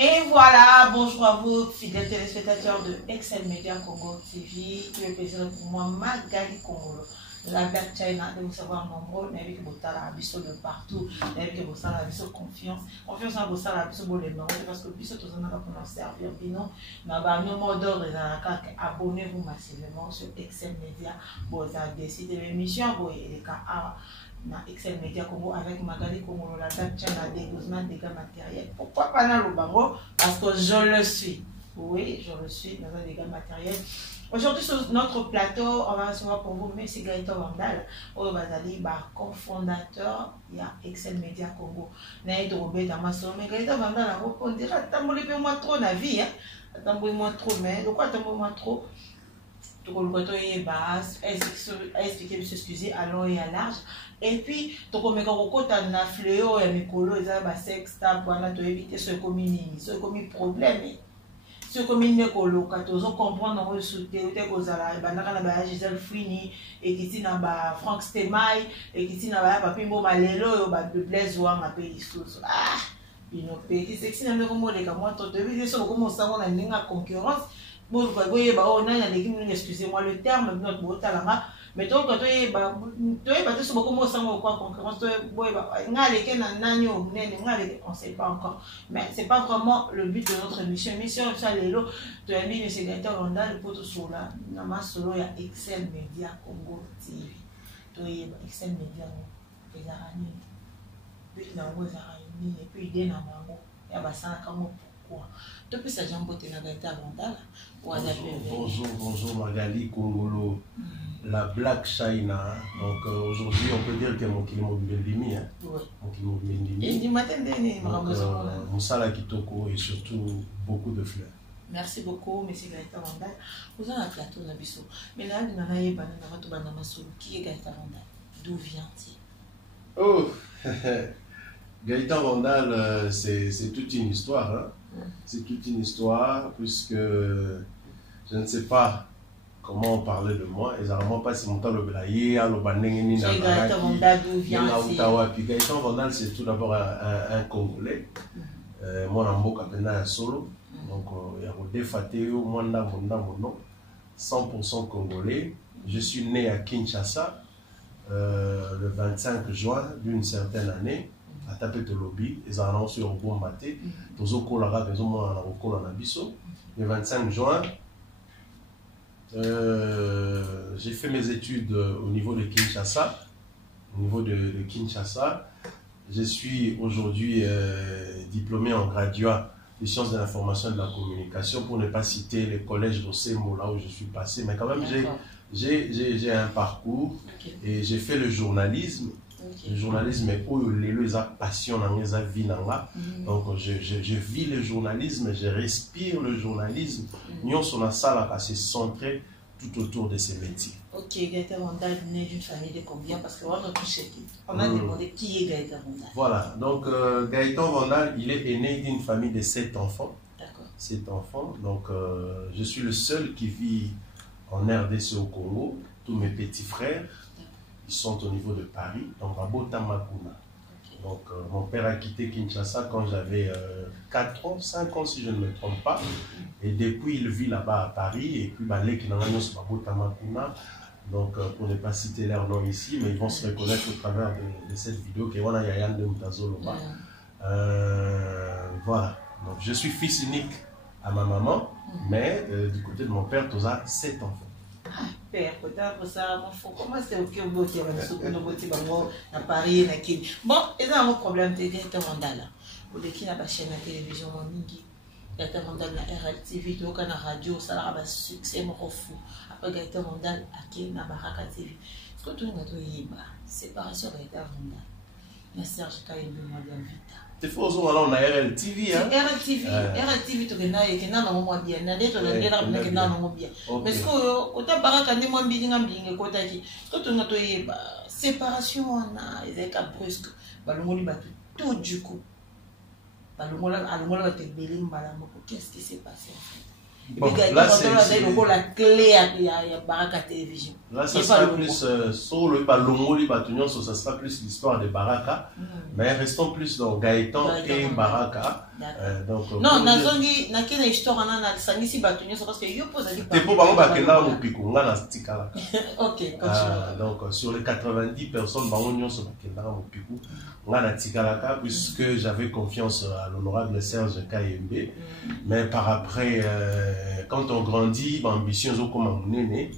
Et voilà, bonjour à vous, fidèles téléspectateurs de Excel Media Congo TV. Tout le plaisir pour moi, Magali Congolo. La Black China, de vous savoir nombreux, mais avec votre abisso de partout, avec votre abisso confiance. Confiance en votre abisso de les nombreux, parce que biso tous en a pour nous servir. Bino, mais bah, nous mot d'ordre, abonnez-vous massivement sur Excel Media. Vous avez décidé l'émission, vous avez na Excel Media Congo avec Magali Congolo, la Black China, dégoûtement des dégâts matériels. Pourquoi pas dans le bango? Parce que je le suis. Oui, je le suis dans un dégât matériel. Aujourd'hui, sur notre plateau, on va recevoir pour vous M. Gaëtan Vandal, cofondateur de Excel Media Congo. Mais Gaëtan Vandal, on dirait que moi trop la vie. Moi trop, mais de quoi moi trop? Expliquer, s'excuser à long et à large. Et puis, tu as un fléau et mikolo, et ça, sexe, pour éviter ce commis problème. Ce commis mikolo, quand tu comprends dans le soutien, tu as Gisèle Fouini, et qui na Franck Stemay, et qui na Papimbo Malelo, et Blaise Ouang, à pays sous. Ah, il n'y a pas de sexy, il n'y a pas de concurrence. Bon, excusez-moi le terme, notre beau talent, mais donc, quand tu es concurrence, on ne sait pas encore. Mais ce n'est pas vraiment le but de notre émission. Mission, tu as mis M. Gaëtan Vandal pour tout cela. Nama solo, il y a Excel Media Congo TV. Tu as Excel Media, les araignées. Puis, il y a des araignées, et puis, il y a des araignées. Depuis sa jambe, tu as Gaëtan Vandal. Bonjour Magali Congolo, la Black China. Donc aujourd'hui on peut dire que mon kilimo Bendimi, mon kilimo Bendimi. Moussala Kitoko et surtout beaucoup de fleurs. Merci beaucoup, M. Gaëtan Vandal. Vous avez un plateau d'Abisso. Mais là, vous avez un qui est Gaëtan Vandal? D'où vient-il? Oh, Gaëtan Vandal, c'est toute une histoire. Hein? C'est toute une histoire, puisque je ne sais pas comment parler de moi. Et vraiment pas si mon temps le blayer, le banning, Gaëtan Vandal, d'où vient-il? Gaëtan Vandal, c'est tout d'abord un Congolais. Moi, je suis un solo. Donc, il y a des fatéos, moi, je suis 100% Congolais. Je suis né à Kinshasa le 25 juin d'une certaine année. À taper de lobby, ils ont annoncé au bon maté. Le 25 juin, j'ai fait mes études au niveau de Kinshasa. Je suis aujourd'hui diplômé en graduat des sciences de l'information et de la communication, pour ne pas citer les collèges d'Osemo, là où je suis passé. Mais quand même, j'ai un parcours et j'ai fait le journalisme. Le journalisme est pour les passion dans les vie. Donc je vis le journalisme, je respire le journalisme. Nous sommes en salle à se centrer tout autour de ces métiers. Ok, Gaëtan Vandal est né d'une famille de combien? Parce qu'on a touché. On a demandé qui est Gaëtan Vandal. Voilà, donc Gaëtan Vandal, il est né d'une famille de 7 enfants. D'accord. 7 enfants. Donc je suis le seul qui vit en RDC au Congo. Tous mes petits frères, ils sont au niveau de Paris, donc à Botamakuna. Donc mon père a quitté Kinshasa quand j'avais 4 ans, 5 ans si je ne me trompe pas. Et depuis il vit là-bas à Paris. Et puis Botamakuna. Donc pour ne pas citer leur nom ici, mais ils vont se reconnaître au travers de cette vidéo. Voilà. Donc je suis fils unique à ma maman, mais du côté de mon père, tu as 7 enfants. Père, comment c'est ok au beauté, à Paris, à Kin. Bon, il y a un problème de Gaëtan Vandal. Pour les qui n'a pas chaîne à télévision, Gaëtan Vandal na RLTV, donc na radio, ça a un succès, mon fou. Après Gaëtan Vandal, à Kin, na Baraka TV. Ce que tu as dit, séparation Gaëtan Vandal. La Serge Kayembe, Madame Vita. C'est faux, on a RLTV. RLTV, tu as bien. Mais ce que tu as baraka ni moi bien bien ko ta ki. Quand tu as dit séparation na ezeka brusque, balongoli batu tout du coup. Balongola te belé mbala moko. Qu'est-ce qui s'est passé en fait? Bon, là, c'est la clé à Baraka Télévision. Là, ça sera plus sur le Balongoli Batunion, ça sera plus l'histoire de Baraka. Mais restons plus dans Gaëtan et Baraka. Donc, non, nazongi na kena histoire na sangisi batunyo parce que yo pose dit pas. Pour bango bakenda mo piko nga na stikala. OK, continue. Donc sur les 90 personnes bango nyonso bakenda mo piko nga na stikala puisque j'avais confiance à l'honorable Serge Kayembe. Mais par après quand on grandit, l'ambition est comme monene.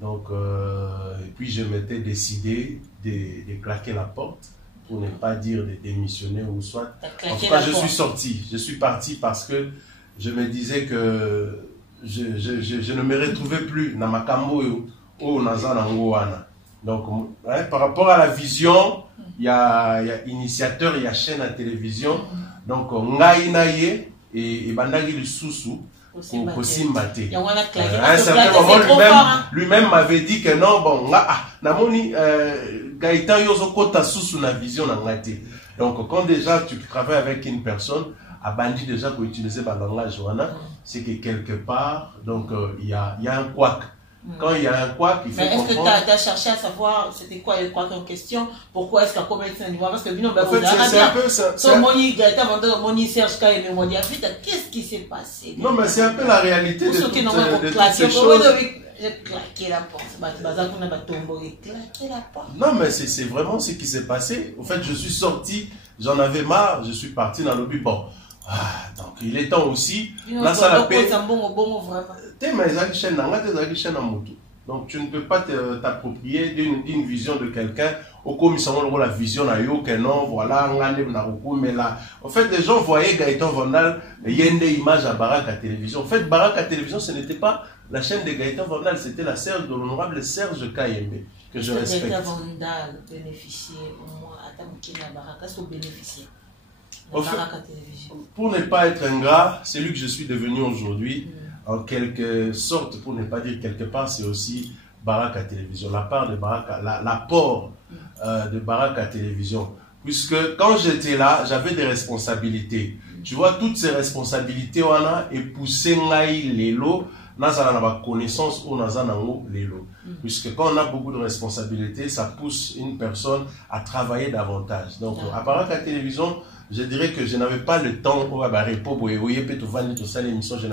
Donc et puis je m'étais décidé de claquer la porte. Pour ne pas dire de démissionner ou soit. En tout cas, je suis sorti. Je suis parti parce que je me disais que je ne me retrouvais plus dans ma cambo ou dans. Donc, hein, par rapport à la vision, il y a initiateur, il y a chaîne à télévision. Donc, ngai naye et bandagi le sousou. À un certain moment, lui-même m'avait dit que non, bon, namoni Gaëtan yozo kota sous la vision ngati. Donc quand déjà tu travailles avec une personne, a bandi déjà pour utiliser le langage c'est que quelque part donc il y a un couac. Quand il y a un couac, il faut comprendre. Mais est-ce que tu as cherché à savoir c'était quoi le couac en question? Pourquoi est-ce qu'il y a combien de niveau? Parce que en fait, c'est un peu ça. Qu'est-ce qui s'est passé? Non, mais c'est un peu la réalité de toutes ces choses. J'ai claqué la porte. Non, mais c'est vraiment ce qui s'est passé. En fait, je suis sorti, j'en avais marre, je suis parti dans le but. Bon, donc il est temps aussi. Là, ça la paix. Donc, tu ne peux pas t'approprier d'une vision de quelqu'un. Au commissariat, la vision a eu que non, voilà, mais là, en fait, les gens voyaient Gaëtan Vandal, il y a une image à Baraka Télévision. En fait, Baraka Télévision, ce n'était pas la chaîne de Gaëtan Vandal, c'était la sœur de l'honorable Serge Kayembe, que je respecte. Gaëtan Vandal bénéficiait au moins à Tamukina Baraka, est-ce que bénéficiait de Baraka Télévision? Pour ne pas être ingrat, c'est lui que je suis devenu aujourd'hui. En quelque sorte, pour ne pas dire quelque part, c'est aussi Baraka Télévision, la part de Baraka, l'apport de Baraka Télévision. Puisque quand j'étais là, j'avais des responsabilités. Tu vois, toutes ces responsabilités, on a poussé Lelo, dans la connaissance ou dans Lelo. Puisque quand on a beaucoup de responsabilités, ça pousse une personne à travailler davantage. Donc, à Baraka Télévision, je dirais que je n'avais pas le temps pour je n'avais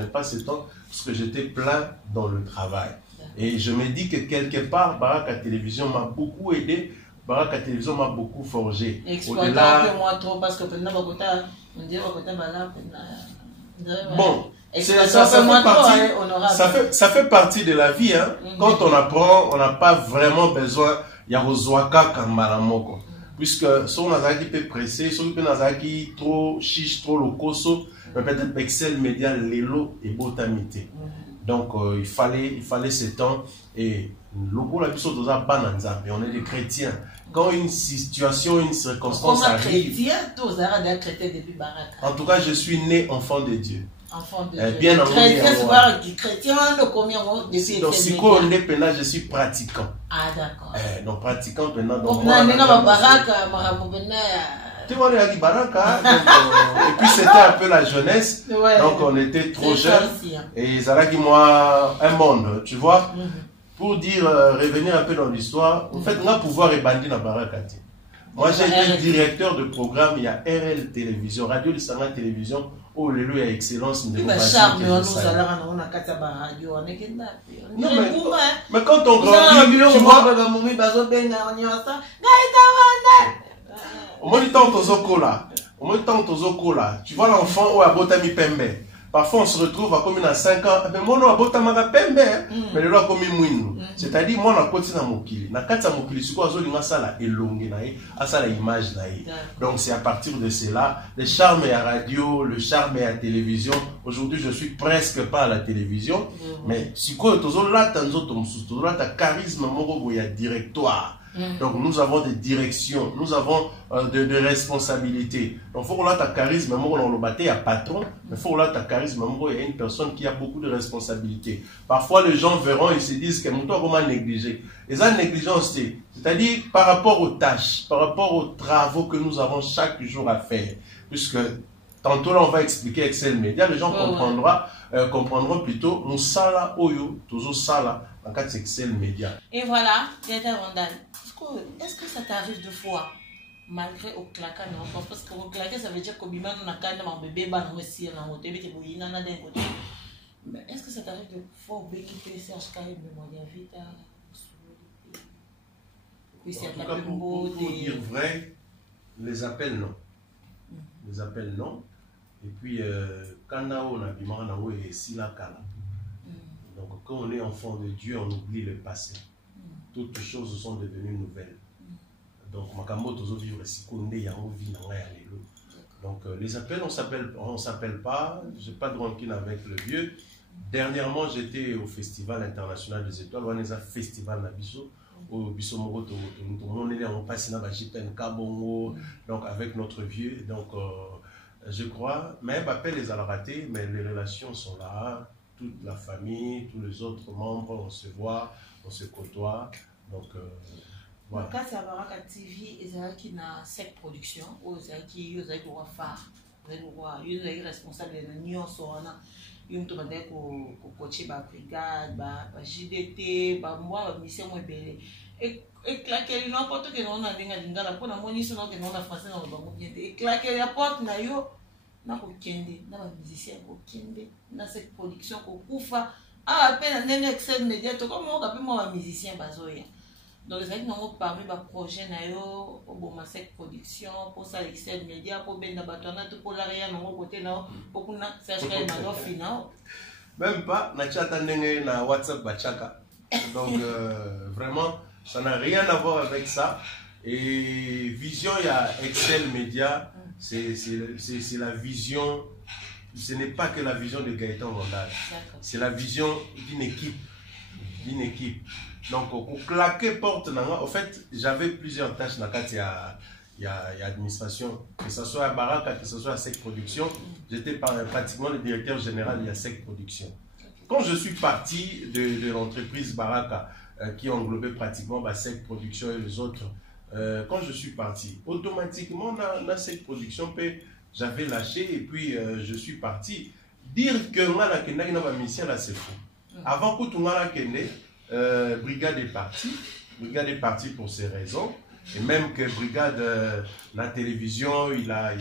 pas ce temps parce que j'étais plein dans le travail. Et je me dis que quelque part, Baraka Télévision m'a beaucoup aidé, Baraka Télévision m'a beaucoup forgé. Exploitez un peu moins trop parce que bon, ça fait partie de la vie. Hein. Quand on apprend, on n'a pas vraiment besoin. Il y a Rozoaka Kamaramoko. Puisque si on a peut pressé, si on a trop chiche, trop locoso, peut-être Excel Média, Lelo et Botamité. Donc il fallait ce temps et logo la puissance de Bananza, mais on est des chrétiens. Quand une situation, une circonstance arrive. En tout cas, je suis né enfant de Dieu. Enfant de Dieu. Bien chrétien, donc si on est pénal, je suis pratiquant. Ah d'accord. Donc pratiquant maintenant. Donc et puis c'était un peu la jeunesse, donc on était trop jeunes. Et Zalaki moi un monde, tu vois. Pour dire, revenir un peu dans l'histoire, en fait, on a pouvoir ébandi dans Barakati. Moi, j'ai été directeur de programme, il y a RL Télévision, Radio Lissanga Télévision, oh, il y a excellence. Mais quand on grandit, tu vois, tu vois l'enfant où a botami pembe. Parfois, on se retrouve à comme il a 5 ans. Mais moi, on a beau tamaga pembe. Mais le loi comme il mouine. C'est-à-dire, moi, on a côté dans mon kili. Na kata mon kili, c'est quoi, on a ça la elongue naïe, à ça la image naïe. Donc, c'est à partir de cela, le charme est à radio, le charme est à télévision. Aujourd'hui, je suis presque pas à la télévision. Mais si quoi, toujours là, toujours là, t'as charisme, mon il y a directoire. Donc nous avons des directions, nous avons des responsabilités. Donc il faut que là ta charisme, on le battait à patron, mais il faut que là ta charisme, il y a une personne qui a beaucoup de responsabilités. Parfois les gens verront et se disent que mon toit comment négliger. Et ça négligence, c'est-à-dire par rapport aux tâches, par rapport aux travaux que nous avons chaque jour à faire. Puisque tantôt là on va expliquer Excel Média, les gens comprendront plutôt nous sala oyo, toujours sala. Et voilà, Gaëtan Vandal. Est-ce que ça t'arrive de fois malgré au claquant, parce que au claquer, ça veut dire qu'au bimano, on a quand même un bébé, bah, on aussi, on a un côté, mais d'un côté. Mais est-ce que ça t'arrive de fois qui peut Serge Karim de moyen vite pour dire vrai, les appels non. Les appels non. Et puis, quand on a du mal, on est si la cala. Donc, quand on est enfant de Dieu, on oublie le passé. Toutes choses sont devenues nouvelles. Donc, Makamoto vivre Sikonde, Yango vit dans la. Donc, les appels, on s'appelle pas. Je n'ai pas de rancune avec le vieux. Dernièrement, j'étais au Festival international des étoiles. On est un festival Nabiso. Au Bissomoro, on passe dans Kabongo, donc avec notre vieux. Donc, je crois, mais appel les a ratés, mais les relations sont là. Toute la famille, tous les autres membres, on se voit, on se côtoie. Donc, voilà. Quand c'est à Baraka TV, il y a qui na cette production, il y a qui est phare, il y a responsable de l'union sorana. Il y a coaché la brigade, la JDT, la mission mobile. Et claquer n'importe quel nom, on a la pour la munition que non la français dans le banc. Et claquer la porte, na yo, na kokende, na ba musicien kokende, na cette production kokufa. Ah, à peine un excel média, tout comme on a pu moi musicien bazoya. Donc, c'est vrai que nous parmi les projets, nous avons cette production pour ça, l'excel média, pour bien d'abattement, pour l'arrière, nous côté, pour qu'on sache qu'il y a un final. Même pas, nous avons un WhatsApp Bachaka. Donc, vraiment, ça n'a rien à voir avec ça. Et vision, il y a Excel Média, c'est la vision, ce n'est pas que la vision de Gaëtan Rondal, c'est la vision d'une équipe. Donc, pour claquer porte, en fait, j'avais plusieurs tâches dans il y a administration, que ce soit à Baraka, que ce soit à Sec Production. J'étais pratiquement le directeur général de la Sec Production. Quand je suis parti de l'entreprise Baraka, qui englobait pratiquement Sec Production et les autres, quand je suis parti, automatiquement, dans la Sec Production, j'avais lâché et puis je suis parti. Dire que moi, la Kenda, mission là, c'est faux. Avant que tout le monde Brigade est parti pour ces raisons. Et même que Brigade, la télévision, il a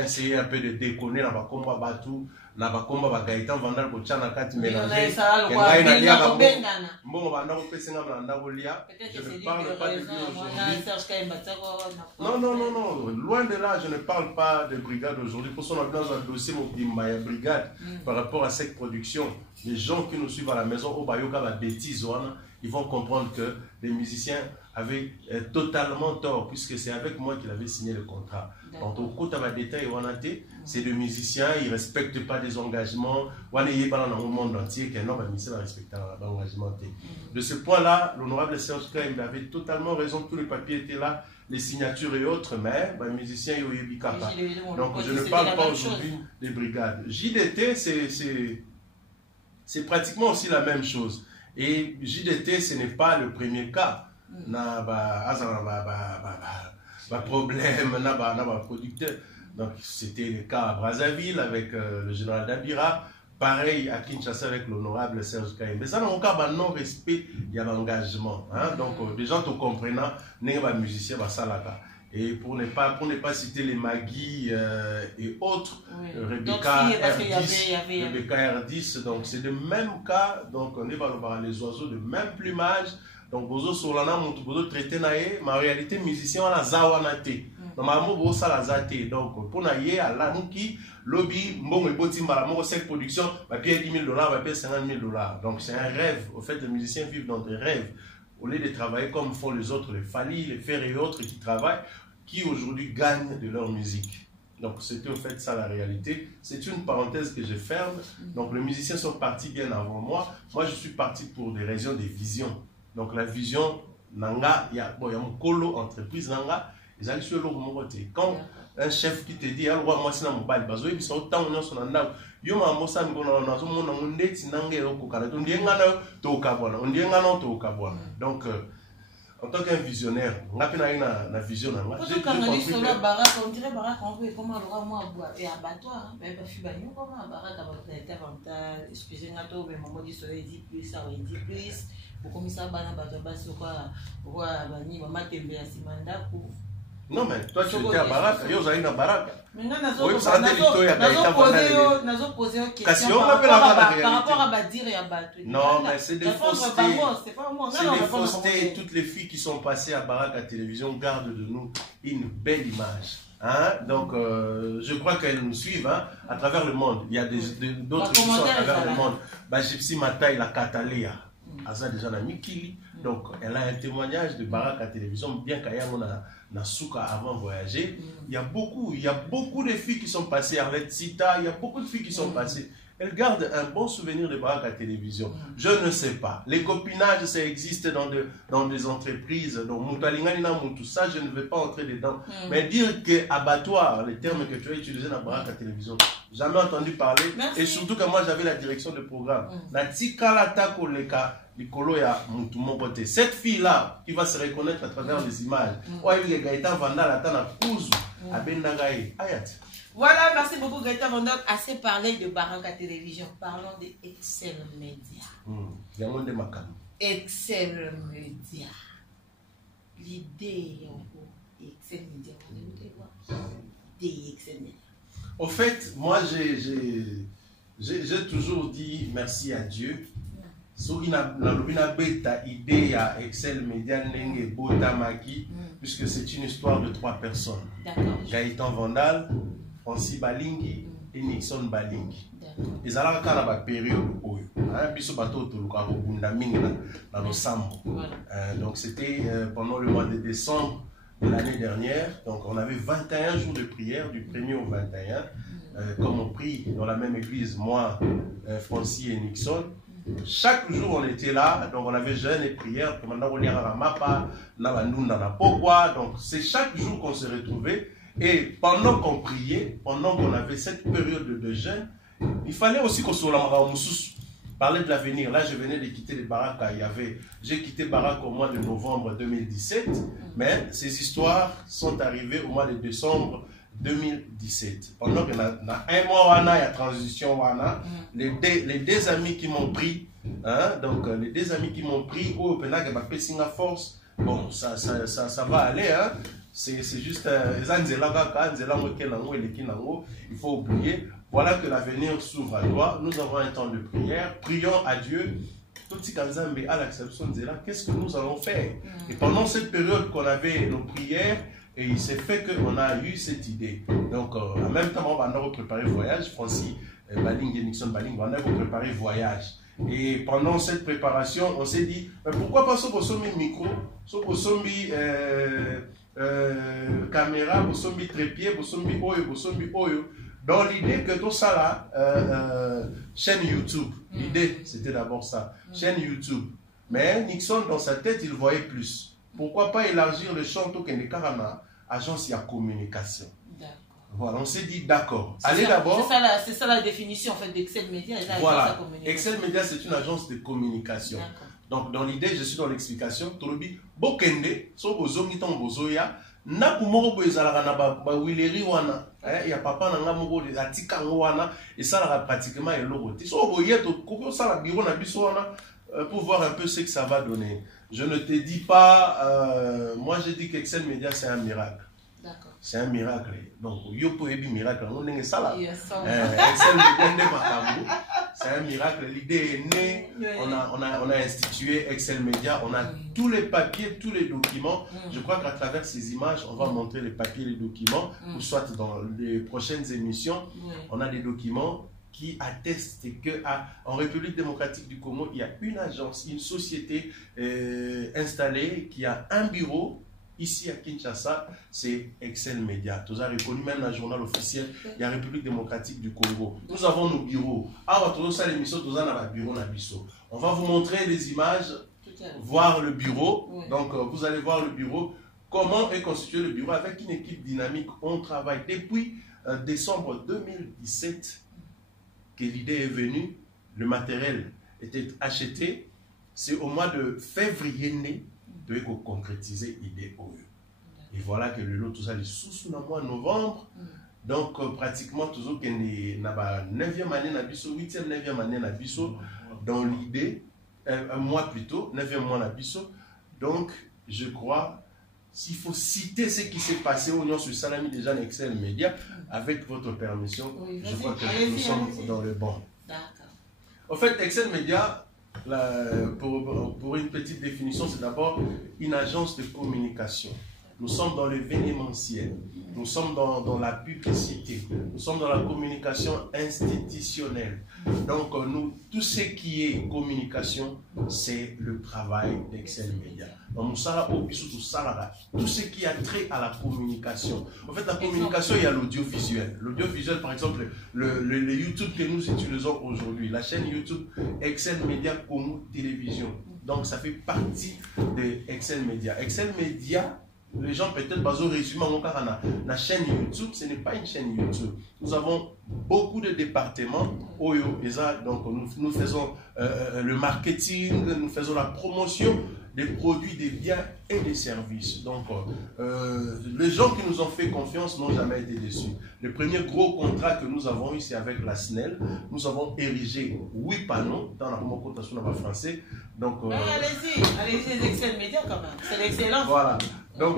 essayé un peu de déconner dans le combat Batou, dans le combat Gaëtan Vandal, pour Tchana Kati mélanger. Je ne parle pas de lui aujourd'hui. Non. Loin de là, je ne parle pas de Brigade aujourd'hui. Pour ça, on a dans un dossier Mobimaya Brigade par rapport à cette production. Les gens qui nous suivent à la maison, au Bayoka, la bêtise, ils vont comprendre que les musiciens avaient totalement tort, puisque c'est avec moi qu'il avait signé le contrat. Donc, au côté de détail, c'est des musiciens, ils ne respectent pas des engagements. On est dans le monde entier qu'un homme a mis ça à respecter l'engagement. De ce point-là, l'honorable Serge Karim avait totalement raison, tous les papiers étaient là, les signatures et autres, mais les musiciens, ils ont eu Bikapa. Donc, je ne parle pas aujourd'hui des brigades. JDT, c'est pratiquement aussi la même chose. Et JDT, ce n'est pas le premier cas. Problème, producteur. Donc, c'était le cas à Brazzaville avec le général Dabira. Pareil à Kinshasa avec l'honorable Serge Karim. Mais ça, dans le cas de non-respect, il y a l'engagement. Donc, les gens te comprennent, n'est pas musicien, et pour ne pas citer les Magui et autres, Rebecca R10, donc c'est le même cas. Donc, on est dans les oiseaux de même plumage. Donc, bozo solana mutu bozo traité nae, mais en réalité musicien la zawanate. Normalement bozo ça la zate. Donc pour naie à l'anki lobby mbongo eboti mbala moko cette production va payer $10,000, va payer $50,000. Donc c'est un rêve. Au fait, les musiciens vivent dans des rêves. Au lieu de travailler comme font les autres, les Fali, les Fer et autres qui travaillent, qui aujourd'hui gagnent de leur musique. Donc c'était au fait ça la réalité. C'est une parenthèse que je ferme. Donc les musiciens sont partis bien avant moi. Moi je suis parti pour des raisons de vision. Donc la vision, nanga, il y a mon colo entreprise nanga, ils allaient sur l'eau côté. Quand un chef qui te dit, alors moi c'est dans mon bail, parce que ils sont autant on son anda, yo ma mosa ngo na na so mo na nde tinanga yo ko kala to ndiengana to kabona, ndiengana to kabona. Donc en tant qu'un visionnaire, on a une vision. On dirait Barak, on veut comment le roi moi et abattoir, mais pas Fibani, comment Barak a excusez-moi, mais maman dit ça, il dit plus, ça, il dit plus. Pour comme ça, Bana Batoba, sur quoi, Bani, Maman Tembe à Simanda, Non, mais toi, tu étais à Baraka. Yo, j'ai une à Baraka. Maintenant, Oui, ça a été l'histoire, nazo poser une question par rapport à Badir et à Batou. Non, mais c'est des faussetés. C'est pas moi. C'est des faussetés. Toutes les filles qui sont passées à Baraka Télévision gardent de nous une belle image. Hein? Donc, je crois qu'elles nous suivent hein, à travers le monde. Il y a d'autres qui sont à travers le monde. Gypsy Mataï, la Cataléa, Asa déjà la Mikili. Donc, elle a un témoignage de Baraka Télévision, bien qu'Ayam na Souka avant de voyager. Il y a beaucoup de filles qui sont passées, Arlette Sita, il y a beaucoup de filles qui sont passées. Elles gardent un bon souvenir de Baraka Télévision. Je ne sais pas. Les copinages, ça existe dans des entreprises. Donc, tout ça, je ne vais pas entrer dedans. Mais dire que abattoir, les termes que tu as utilisés dans Baraka Télévision, jamais entendu parler. Merci. Et surtout que moi, j'avais la direction de programme. Cette fille-là, qui va se reconnaître à travers les images. Voilà, merci beaucoup Gaëtan Vandok. Assez parlé de Baraka Télévision. Parlons de Excel Média. Excel Média. L'idée Excel Média. Excel Média. Au fait, moi j'ai toujours dit merci à Dieu. Soki na beta idée à Excel Média Nenge Botamaki, puisque c'est une histoire de 3 personnes. Gaëtan Vandal, Francis Balingi et Nixon Balingi. Ils allaient dans la période où donc c'était pendant le mois de décembre de l'année dernière. Donc on avait 21 jours de prière du 1er au 21. Comme on prie dans la même église, moi, Francis et Nixon. Chaque jour on était là, donc on avait jeûne et prière. Donc c'est chaque jour qu'on se retrouvait. Et pendant qu'on priait, pendant qu'on avait cette période de jeûne, il fallait aussi qu'on soit parler de l'avenir. Là, je venais de quitter les Baraka. J'ai quitté Baraka au mois de novembre 2017, mais ces histoires sont arrivées au mois de décembre 2017. Pendant qu'il y a un mois, il y a transition, les deux amis qui m'ont pris, hein, donc les deux amis qui m'ont pris, au Pénag et force, bon, ça va aller, hein. C'est juste, il faut oublier. Voilà que l'avenir s'ouvre à toi. Nous avons un temps de prière. Prions à Dieu. Qu'est-ce que nous allons faire? Et pendant cette période qu'on avait nos prières, et il s'est fait qu'on a eu cette idée. Donc, en même temps, on va préparer le voyage. Francis Baling et Nixon Baling, on va préparer le voyage. Et pendant cette préparation, on s'est dit, pourquoi pas ce micro, ce caméra, bosombi trépied, bosombi oyo. Dans l'idée que tout ça là, chaîne YouTube. L'idée, c'était d'abord ça, chaîne YouTube. Mais Nixon, dans sa tête, il voyait plus. Pourquoi pas élargir le champ au Kenekarana, agence et communication. Voilà, on s'est dit d'accord. Allez d'abord. C'est ça la définition en fait d'Excel Média. Voilà, Excel Média, c'est une agence de communication. Donc, dans l'idée, je suis dans l'explication. Tolobi, Bokende, so bozongi ton bozoya, na kumoko boezalaka na ba wileri wana. Il y a papa na ngamoko de atika wana et ça la pratiquement est logoté. So boyeto koko ça la biro na biso wana pour voir un peu ce que ça va donner. Je ne te dis pas moi je dis qu'Excel Média c'est un miracle. C'est un miracle. Donc, Yopo Ebi miracle. On est ça là. C'est un miracle. L'idée est née. On a institué Excel Média. On a tous les papiers, tous les documents. Je crois qu'à travers ces images, on va montrer les papiers, les documents. Ou soit dans les prochaines émissions, on a des documents qui attestent qu'en République démocratique du Congo, il y a une agence, une société installée qui a un bureau. Ici à Kinshasa, c'est Excel Média. Tout ça reconnu même dans le journal officiel, il y a République démocratique du Congo. Nous avons nos bureaux. On va vous montrer les images, voir le bureau. Donc vous allez voir le bureau. Comment est constitué le bureau avec une équipe dynamique. On travaille depuis décembre 2017 que l'idée est venue. Le matériel était acheté. C'est au mois de février de concrétiser l'idée. Et voilà que le lot, tout ça, est sous le mois de novembre. Donc, pratiquement, toujours qu'il y a 9e année, 8e, 9e année, dans l'idée, un mois plus tôt, 9e mois, donc, je crois, s'il faut citer ce qui s'est passé au Nord sur Salami déjà Excel Média, avec votre permission, oui, je crois que nous sommes dans le bon. D'accord. En fait, Excel Média, pour une petite définition, c'est d'abord une agence de communication. Nous sommes dans l'événementiel, nous sommes dans la publicité, nous sommes dans la communication institutionnelle. Donc, tout ce qui est communication, c'est le travail d'Excel Média. Donc, tout ce qui a trait à la communication. En fait, la communication, il y a l'audiovisuel. L'audiovisuel, par exemple, le YouTube que nous utilisons aujourd'hui, la chaîne YouTube Excel Média Congo Télévision. Donc, ça fait partie de Excel Média. Excel Média, les gens peut-être basent résumé en cas la chaîne YouTube, ce n'est pas une chaîne YouTube. Nous avons beaucoup de départements. Donc nous faisons le marketing, nous faisons la promotion des produits, des biens et des services. Donc les gens qui nous ont fait confiance n'ont jamais été déçus. Le premier gros contrat que nous avons eu, c'est avec la SNEL. Nous avons érigé 8 panneaux dans la cotation en français. Donc allez-y, les Excel Média quand même. C'est l'excellence. Voilà. Donc,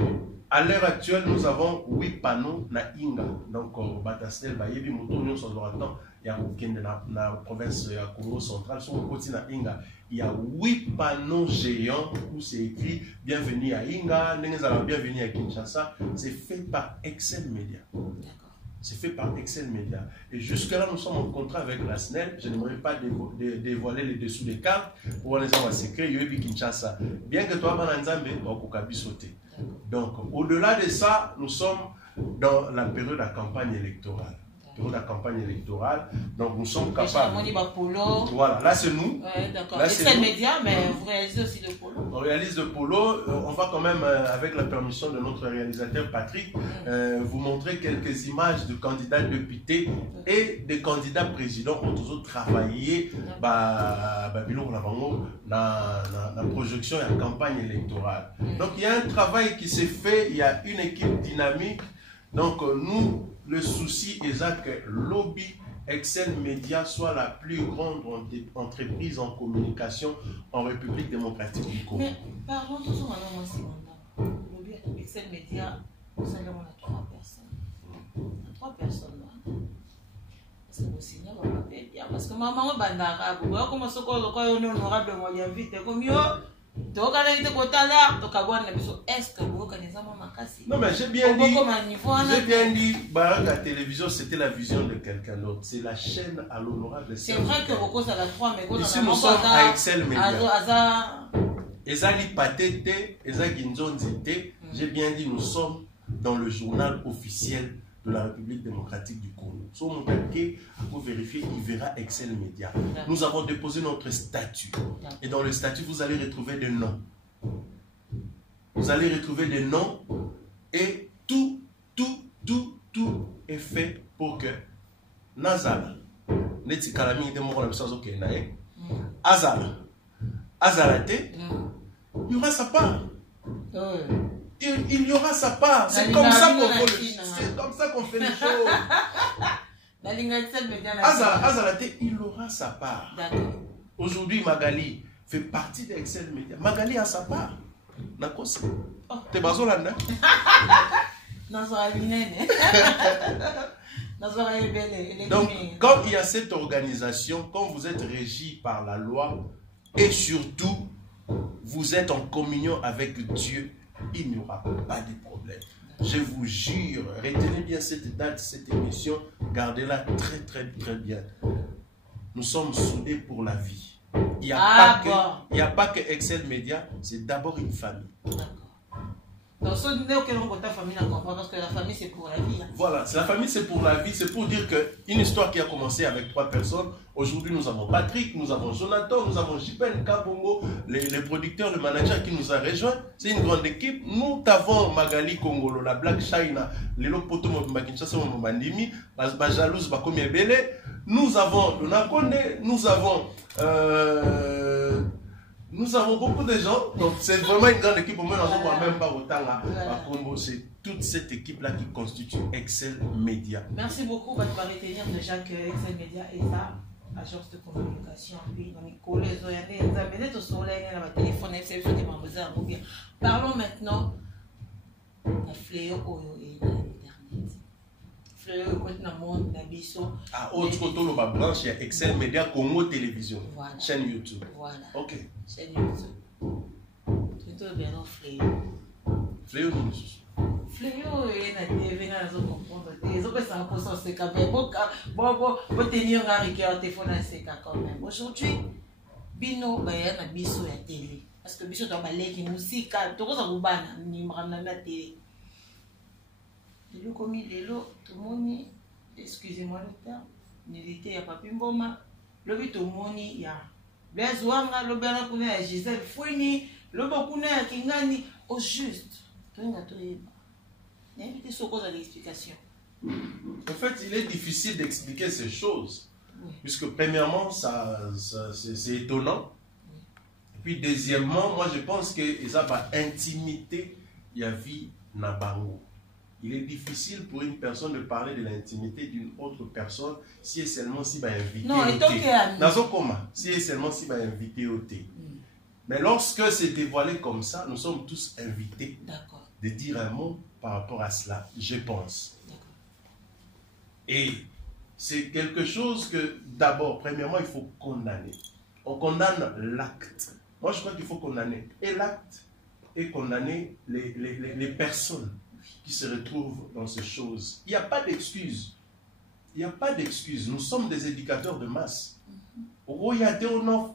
à l'heure actuelle, nous avons 8 panneaux na Inga. Donc, Batasnel, Bayebi, Moto, nous sommes il y a la province de Congo central, sur le côté na Inga. Il y a 8 panneaux géants où c'est écrit Bienvenue à Inga, bienvenue à Kinshasa. C'est fait par Excel Média. C'est fait par Excel Média. Et jusque-là, nous sommes en contrat avec la SNEL. Je n'aimerais pas dévoiler les dessous des cartes pour les avoir secrets. Yobi Kinshasa. Bien que toi, Bananzambe, Okukabi sauté. Donc, au-delà de ça, nous sommes dans la période de la campagne électorale. Donc nous sommes capables. Voilà, là c'est nous. Ouais, d'accord. Excel Média, mais vous réalisez aussi le polo. On réalise le polo. On va quand même, avec la permission de notre réalisateur Patrick, vous montrer quelques images de candidats députés et de candidats présidents qui ont toujours travaillé dans la projection et la campagne électorale. Donc il y a un travail qui s'est fait, il y a une équipe dynamique. Donc nous, le souci est que lobby Excel Média soit la plus grande entreprise en communication en République démocratique du Congo. Mais pardon, tout ça maintenant, moi, lobby Excel Média, nous allons à 3 personnes. 3 personnes là. Parce que vous signez, on va bien. Parce que maman, on va bandara, vous voyez comment ce qu'on a honorable moyen vite, comme yo. Est-ce que vous connaissez ma casse? Non, mais j'ai bien dit, la télévision, c'était la vision de quelqu'un d'autre. C'est la chaîne à l'honorable. C'est vrai que vous connaissez la 3, mais ici, nous sommes à Excel Média. Ezali Patete, Ezali Ginzonzite. J'ai bien dit, nous sommes dans le journal officiel de la République démocratique du Congo. Sur mon papier, pour vérifier, il verra Excel Média. Nous avons déposé notre statut. Et dans le statut, vous allez retrouver des noms. Vous allez retrouver des noms et tout est fait pour que Nazala, Neti Kalami, Azalate, il y aura sa part. Il y aura sa part. C'est comme ça qu'on fait les choses. Azalate, il aura sa part. Aujourd'hui, Magali fait partie d'Excel Média. Magali a sa part. T'es bazolanda. Donc, quand il y a cette organisation, quand vous êtes régi par la loi et surtout, vous êtes en communion avec Dieu, il n'y aura pas de problème. Je vous jure, retenez bien cette date, cette émission, gardez-la très bien. Nous sommes soudés pour la vie. Il n'y a pas que Excel Média, c'est d'abord une famille. Donc, ce n'est aucun famille à comprendre parce que la famille c'est pour la vie. Voilà, la famille c'est pour la vie, c'est pour dire qu'une histoire qui a commencé avec 3 personnes, aujourd'hui nous avons Patrick, nous avons Jonathan, nous avons Jipen Kabongo, les producteurs, le manager qui nous a rejoint. C'est une grande équipe. Nous avons Magali Kongolo, la Black China, les Lopoto Makinchasa Mandimi, la Jalouse Bakomi Ebele. Nous avons Donakonde, nous avons beaucoup de gens, donc c'est vraiment une grande équipe. Au moins, on ne même pas autant là. C'est toute cette équipe-là qui constitue Excel Média. Merci beaucoup, vous allez retenir déjà que Excel Média est ça, agence de communication. Parlons maintenant un fléau et l'internet. Fléau quand dans monde nabiso. Ah, autre côté le branche il y a Excel Média Congo Télévision. Voilà. Chaîne YouTube. Voilà. OK. Chaîne YouTube. Tout bien non fléau. Fléau nous. Fléau et na TV na zo comprendre. Les autres ça pour ça c'est quand même bon tenir un rigueur téléphone c'est quand même. Aujourd'hui bino ba ya na biso ya télé. Parce que biso dans baleki musique to ko za kubana ni mrana na télé. Lelo komi lelo tout le monde excusez-moi le terme nilité ya papi mboma lobi tout le monde ya Blaise Wanga lobana kuna ya Gisèle Fouini lobo kuna ya Kingani au juste tonga toyeba n'invite ce cause à l'explication. En fait, il est difficile d'expliquer ces choses. Oui. Puisque premièrement, c'est étonnant. Oui. Et puis deuxièmement, moi je pense que ça va intimité Yavi Nabango. Il est difficile pour une personne de parler de l'intimité d'une autre personne si et seulement si va inviter. Non, et tant que dans un coma, si et seulement si va inviter au thé. Mais lorsque c'est dévoilé comme ça, nous sommes tous invités de dire un mot par rapport à cela, je pense. Et c'est quelque chose que, d'abord, premièrement, il faut condamner. On condamne l'acte. Moi, je crois qu'il faut condamner et l'acte et condamner les personnes qui se retrouvent dans ces choses. Il n'y a pas d'excuse. Il n'y a pas d'excuse. Nous sommes des éducateurs de masse. Non, non.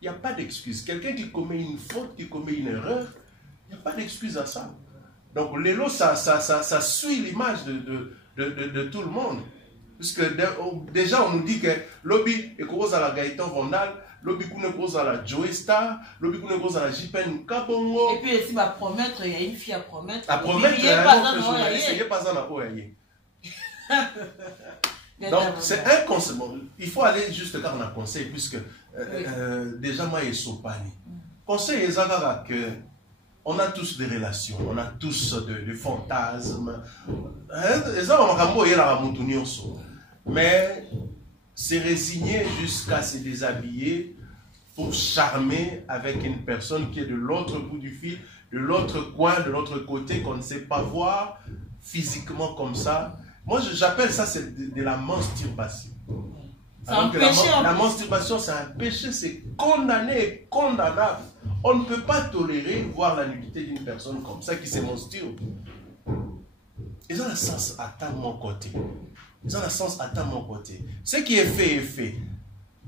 Il n'y a pas d'excuse. Quelqu'un qui commet une faute, qui commet une erreur, il n'y a pas d'excuse à ça. Donc, l'élo, ça suit l'image de tout le monde. Puisque déjà, on nous dit que lobby est cause à la Gaëtan Vandal, lobby est cause à la Joe Star, lobby est cause à la JPN Kabongo. Et puis, ici, va promettre, il y a une fille à promettre. À promettre, il n'y a pas un journaliste. Donc, c'est inconcevable. Il faut aller juste car on a conseil, puisque déjà, moi, je suis pas né. Conseil, c'est que on a tous des relations, on a tous des fantasmes. Mais c'est résigner jusqu'à se déshabiller pour charmer avec une personne qui est de l'autre bout du fil, de l'autre coin, de l'autre côté, qu'on ne sait pas voir physiquement comme ça. Moi, j'appelle ça de la masturbation. La masturbation, c'est un péché, c'est condamné et condamnable. On ne peut pas tolérer voir la nudité d'une personne comme ça qui se masturbe. Ils ont le sens à tant mon côté. Ils ont le sens à tant mon côté. Ce qui est fait est fait.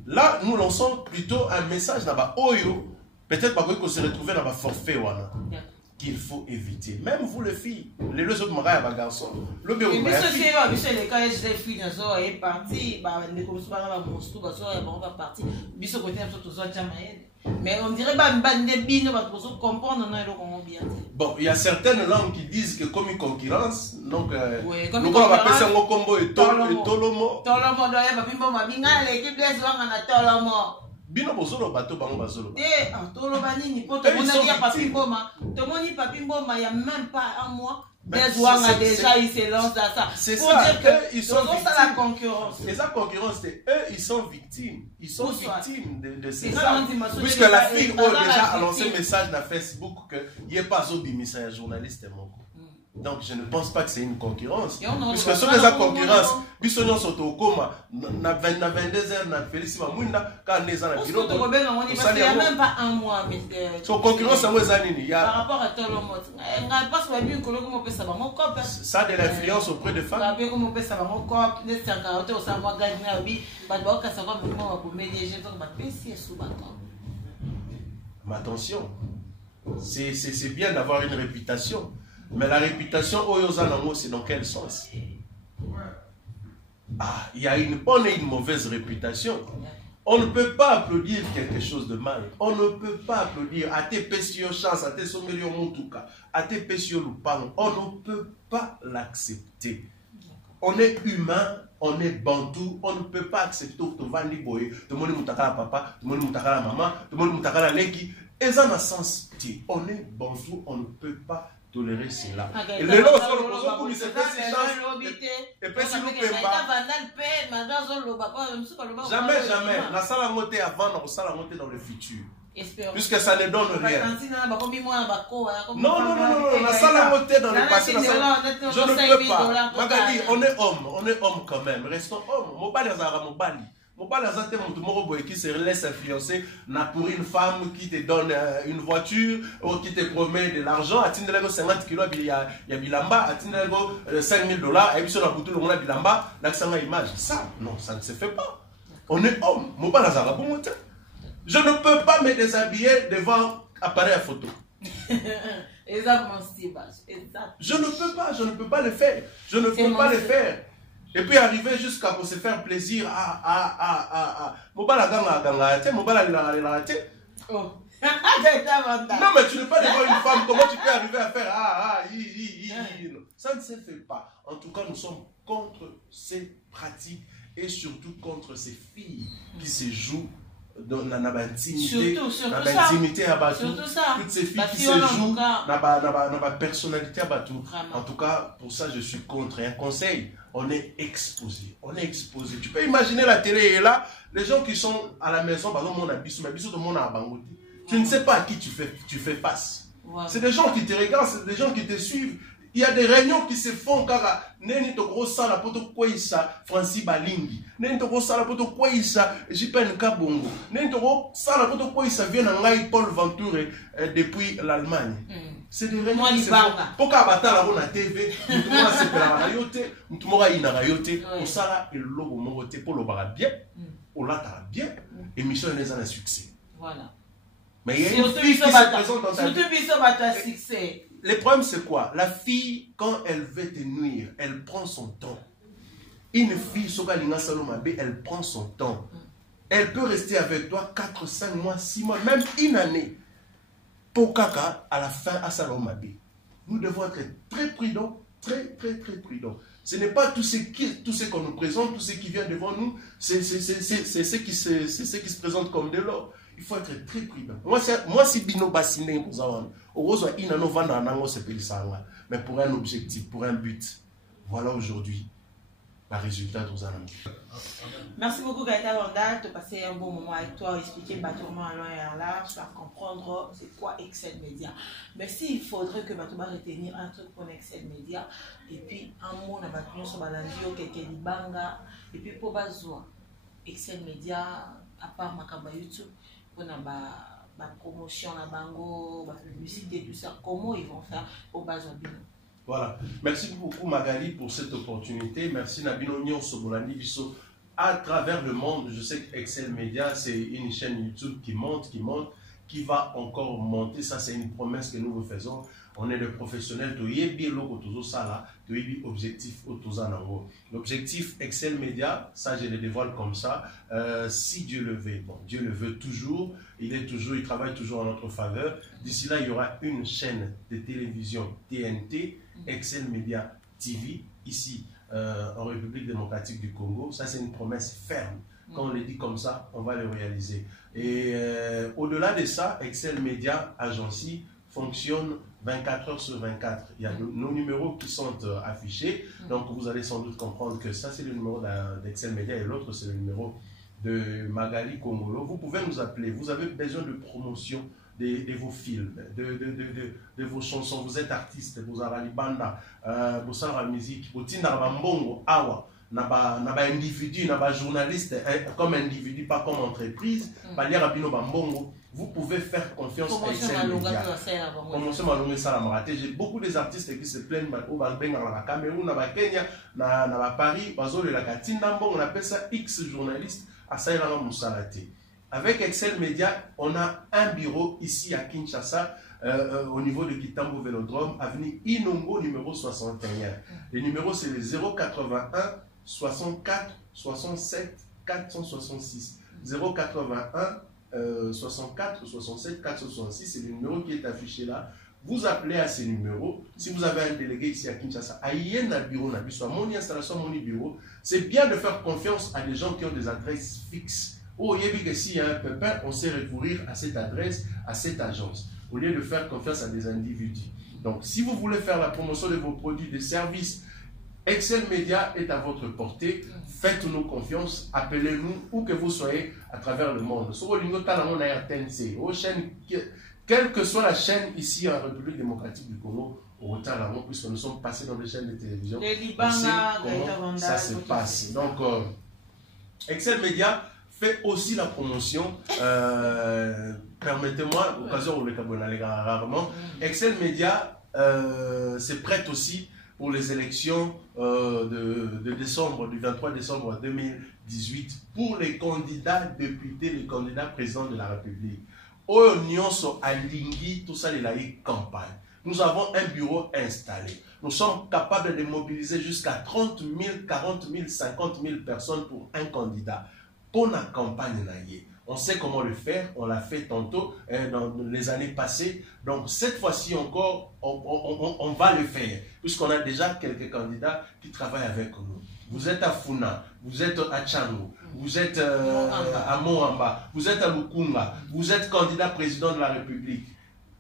Là, nous lançons plutôt un message là-bas. Oyo, peut-être pas qu'on se retrouve dans le forfait qu'il faut éviter. Même vous les filles, les deux autres mariés à garçons. Le bien mais c'est les cas des filles dans est parti, les comme ça va monstre, va partir. Biso côté tout ça mais on dirait pas une bino pour comprendre non bien. Bon, il y a certaines langues qui disent que comme une concurrence, donc nous on va passer un combo et tolomo. Tolomo doit y avoir ma binga l'équipe Blaise Wanga na tolomo. Bino bozolo bato bango bazolo. Toloba nini poto on a papi mboma. To moni papi mboma il y a même pas un mois. Blaise Wanga déjà il se lance à ça. C'est ça que ils sont la concurrence. Et ça concurrence c'est eux ils sont victimes. Ils sont victimes de ces ça. Puisque la fille déjà a lancé un message dans Facebook que il est pas au bimisa un journaliste mon. Donc je ne pense pas que c'est une concurrence. Puisque sur les concurrence, bisognon sont au coma, na 22h na Félix Mamouina quand les ans il y a même pas un mois mais sur concurrence à moi zanini par rapport à Tolomo. Parce que bien que comment peut ça va mon cop. Ça de l'influence auprès de femmes. Bien comment peut ça va mon cop, ne c'est encore au ça moi gagner abi, ba ba ka ça va vraiment pour ménager donc ba PC sous bâton. Mais attention. C'est bien d'avoir une réputation. Mais la réputation, c'est dans quel sens? Il y a une bonne et une mauvaise réputation. On ne peut pas applaudir quelque chose de mal. On ne peut pas applaudir à tes pécieux chance, à tes sommelio moutouka, à tes pécieux loupang. On ne peut pas l'accepter. On est humain, on est bantou, on ne peut pas accepter tout le monde boye, tout le monde moutakala papa, tout le monde moutakala maman, tout le monde moutakala leki. Et ça n'a sens. On est bantou, on ne peut pas tolérer cela. Et les lots sont le pour se faire ces chances. Et puis si nous ne pas. Jamais. La salle à monter avant, on salle à monter dans le futur. Puisque ça ne donne rien. Non, la salle à monter dans le passé. Je ne peux pas. Magali, on est homme quand même. Restons hommes. Mobali Azate Moutoumoro qui se laisse influencer pour une femme qui te donne une voiture ou qui te promet de l'argent. À Tindelego 50 kilos, il y a Bilamba. À Tindelego $5 000. Et puis sur la bouteille, on a Bilamba. L'accent à image. Ça, non, ça ne se fait pas. On est homme. Mobali Azara Boumote. Je ne peux pas me déshabiller devant appareil à photo. Je ne peux pas le faire. Je ne peux pas le faire. Et puis arriver jusqu'à pour se faire plaisir Non mais tu n'es pas devant une femme, comment tu peux arriver à faire Ça ne se fait pas. En tout cas, nous sommes contre ces pratiques et surtout contre ces filles qui se jouent dans l'intimité, toutes ces filles qui se jouent dans la personnalité. En tout cas, pour ça, je suis contre. Un conseil, on est exposé. Tu peux imaginer la télé est là, les gens qui sont à la maison, par exemple, tu ne sais pas à qui tu fais face. C'est des gens qui te regardent, c'est des gens qui te suivent. Il y a des réunions qui se font car neni to gros sala poto kwaisa Francis Balingi, neni to gros sala poto kwaisa Jipen Kabongo, neni to gros sala poto kwaisa vient ngai Paul Venture depuis l'Allemagne. C'est des réunions qui se font. Pourquoi batala on a TV, mutumora sepela na yote, mutumora ina na yote, au sala et logo morote pour le bara bien, au lata bien, émission les un succès. Voilà. Mais il y a une fille qui se présente dans ta vie. Succès. Le problème, c'est quoi? La fille, quand elle veut te nuire, elle prend son temps. Une fille, elle prend son temps. Elle peut rester avec toi 4, 5 mois, 6 mois, même une année. Pour Kaka, à la fin, à Salomabe. Nous devons être très prudents, très prudents. Ce n'est pas tout ce qu'on nous présente, tout ce qui vient devant nous, c'est ce qui se présente comme de l'or. Il faut être très prudent. Moi, si Bino Bassiné, mais pour un objectif, pour un but, voilà aujourd'hui le résultat de nos amis. Merci beaucoup, Gaëtan Wanda, de passer un bon moment avec toi, expliquer bâtiment à loin et à large, faire comprendre c'est quoi Excel Media. Mais s'il faudrait que Batouba retenir un truc pour Excel Media, et puis un mot, on a battu sur Balandio, quelqu'un Banga, et puis pour Bazoua, Excel Media, à part Makamba YouTube, pour la promotion, la bango, la publicité, tout ça, comment ils vont faire au Bazobino? Voilà. Merci beaucoup Magali pour cette opportunité. Merci Nabino Nyon Sobolani Bisso. À travers le monde, je sais que Excel Media, c'est une chaîne YouTube qui monte, qui va encore monter. Ça, c'est une promesse que nous vous faisons. On est des professionnels. L'objectif Excel Media, ça je le dévoile comme ça. Si Dieu le veut, bon, Dieu le veut toujours. Il travaille toujours en notre faveur. D'ici là, il y aura une chaîne de télévision TNT, Excel Media TV, ici en République démocratique du Congo. Ça, c'est une promesse ferme. Quand on le dit comme ça, on va le réaliser. Et au-delà de ça, Excel Media Agency fonctionne 24 heures sur 24. Il y a nos numéros qui sont affichés. Donc, vous allez sans doute comprendre que ça, c'est le numéro d'Excel Media et l'autre, c'est le numéro de Magali Kongolo. Vous pouvez nous appeler. Vous avez besoin de promotion de vos films, de vos chansons. Vous êtes artiste, vous avez banda, vous avez la musique, vous avez mbongo, awa. Naba individu, naba journaliste, comme individu, pas comme entreprise, vous pouvez faire confiance à Excel Media. J'ai beaucoup des artistes qui se plaignent au Cameroun, au Kenya, à Paris, on appelle ça X journaliste à Saïlana Moussalate. Avec Excel Media, on a un bureau ici à Kinshasa, au niveau de Kitambo Vélodrome, avenue Inongo, numéro 61. Le numéro, c'est le 081 64 67 466. 081 64 67 466, c'est le numéro qui est affiché là. Vous appelez à ce numéro. Si vous avez un délégué ici à Kinshasa, c'est bien de faire confiance à des gens qui ont des adresses fixes. Oh, il y a vu que s'il y a un pépin, on sait recourir à cette adresse, à cette agence, au lieu de faire confiance à des individus. Donc, si vous voulez faire la promotion de vos produits, des services, Excel Média est à votre portée. Faites-nous confiance. Appelez-nous où que vous soyez à travers le monde. Quelle que soit la chaîne ici en République démocratique du Congo, puisque nous sommes passés dans des chaînes de télévision, on sait comment ça se passe. Donc, Excel Média fait aussi la promotion. Permettez-moi, occasion où le Cabonale rarement, Excel Média se prête aussi pour les élections de décembre, du 23 décembre 2018, pour les candidats députés, les candidats présidents de la République. Au Nyonso Alingui, tout ça, il a eu campagne. Nous avons un bureau installé. Nous sommes capables de mobiliser jusqu'à 30 000, 40 000, 50 000 personnes pour un candidat. Pour la campagne, on sait comment le faire. On l'a fait tantôt dans les années passées. Donc, cette fois-ci encore, on va le faire. Puisqu'on a déjà quelques candidats qui travaillent avec nous. Vous êtes à Funa, vous êtes à Tchango, vous êtes à Moamba, vous êtes à Lukunga, vous êtes candidat président de la République.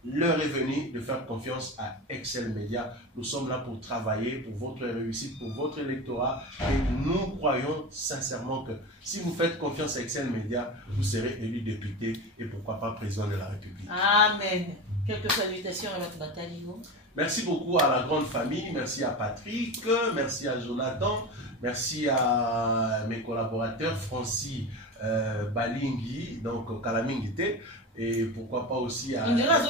L'heure est venue de faire confiance à Excel Média. Nous sommes là pour travailler pour votre réussite, pour votre électorat. Et nous croyons sincèrement que si vous faites confiance à Excel Média, vous serez élu député et pourquoi pas président de la République. Amen. Quelques salutations à votre bataille. Merci beaucoup à la grande famille. Merci à Patrick. Merci à Jonathan. Merci à mes collaborateurs, Francis Balingui, donc Kalamingite. Et pourquoi pas aussi à... Voilà,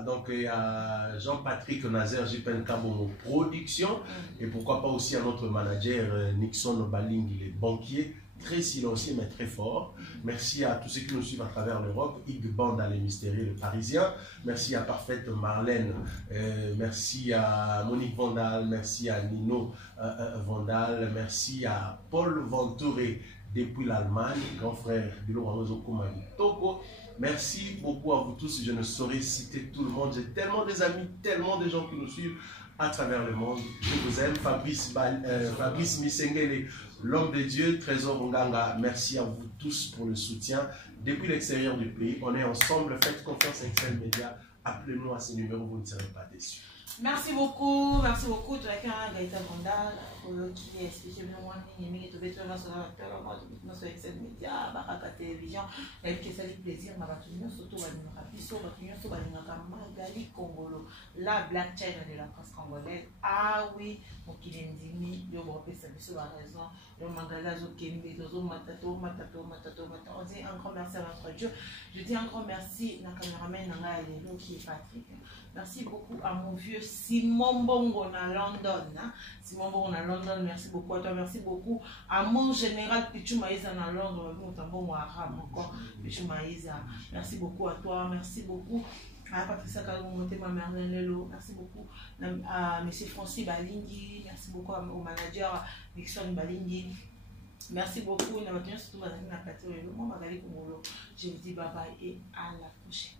donc il y a Jean-Patrick Nazer, JPN Kabongo Production. Et pourquoi pas aussi à notre manager Nixon Baling, il est banquier, très silencieux mais très fort. Merci à tous ceux qui nous suivent à travers l'Europe. Ig Banda, les mystérieux, le Parisien. Merci à Parfaite Marlène. Merci à Monique Vandal. Merci à Nino Vandal. Merci à Paul Ventouré depuis l'Allemagne, grand frère de l'Oranzo Koumani Togo. Merci beaucoup à vous tous. Je ne saurais citer tout le monde. J'ai tellement des amis, tellement de gens qui nous suivent à travers le monde. Je vous aime. Fabrice Misengele, l'homme de Dieu, Trésor Nganga. Merci à vous tous pour le soutien. Depuis l'extérieur du pays, on est ensemble. Faites confiance à Excel Média. Appelez-nous à ce numéro, vous ne serez pas déçus. Merci beaucoup. Merci beaucoup. Tu as qu'un Gaëtan Vandal qui est spécialement moi qui est vêtu dans sur Excel Média, Baraka Télévision. Et qui fait plaisir. Ma batuño surtout Balinga Biso, batuño surtout Balinga Magali Congolo, la Black China de la presse congolaise. Ah oui, mon Kilindini, yo bon ça biso a raison. Yo Mangala zo Kembe, zo Matato. On dit un grand merci à notre Dieu. Je dis un grand merci à la caméraman Nanga Elelo qui est Patrick. Merci beaucoup à mon vieux Simon Bongo à London. Hein? Simon Bongo à London, merci beaucoup à toi. Merci beaucoup à mon général Pichou Maïza à Londres. Pichou Maïza. Merci beaucoup à toi. Merci beaucoup à Patricia Kalongote, ma mère Lelo. Merci beaucoup à M. Francis Balingui. Merci beaucoup au manager Nixon Balingui. Merci beaucoup. Je vous dis bye bye et à la prochaine.